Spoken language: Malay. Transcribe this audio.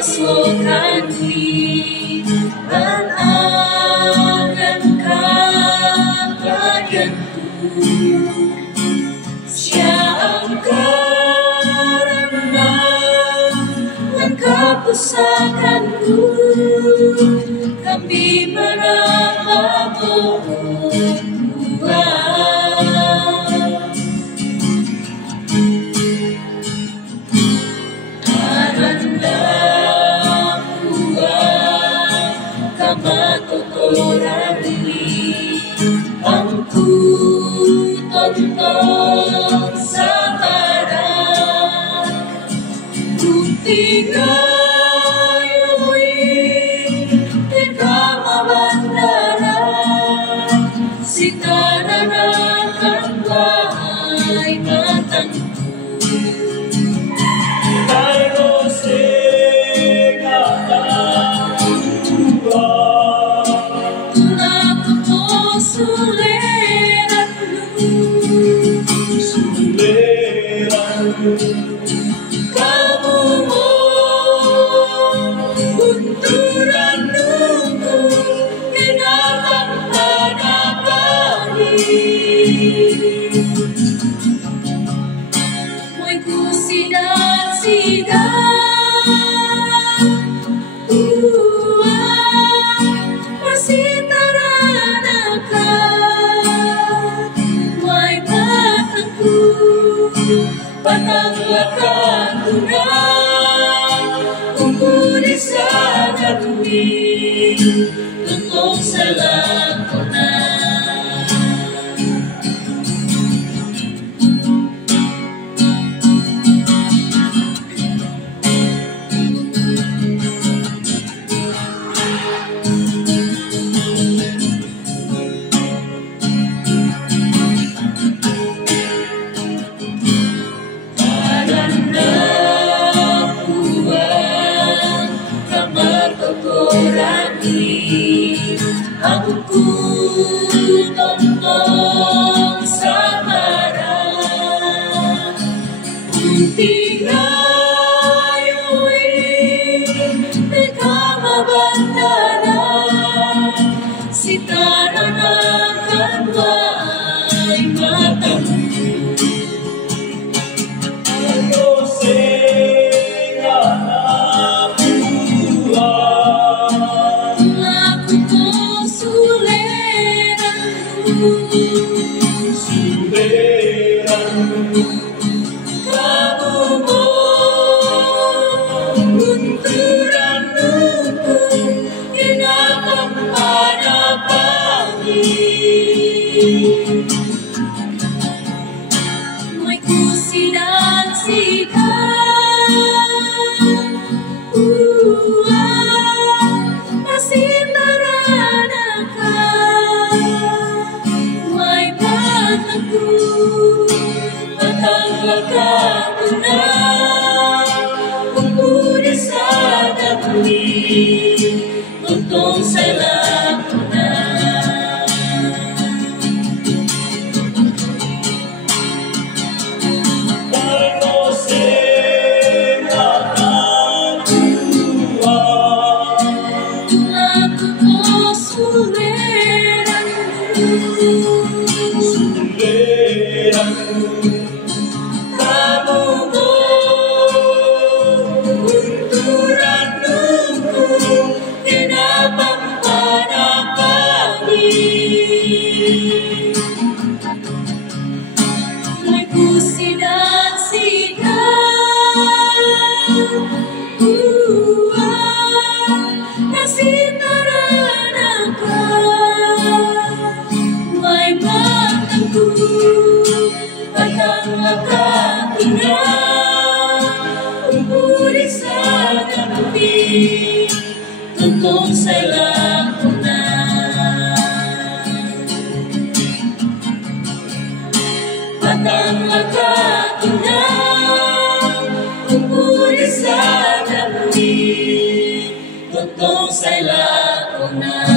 pasukan dan akan kabayanku siang karena kepusakanku kami berapa aku tonton sabaran bukti ngayui ikama bandara sitaranakan wahai matangku tayo segala kamu bunturan nunggu kenapa pada pagi mau ku sidang masih teranakan wai matangku patanglakan tunang kumpul di sana bumi untuk selakunan aku tonton sabaran bukti ngayui ikama bandara sitaranakan wahai matangku aku segala kamu bunturan nunggu kenapa pada pagi mau ku sidang masih patanglakan tunang kumpul di sana bumi untuk selakunan kalau segala laku kamu bunturan nunggu kenapa pada pagi mau ku sidang masih teranakan wai matangku patanglakan tunang kumpul di sana bumi untuk selakunan patanglakan tunang kumpul di sana bumi untuk selakunan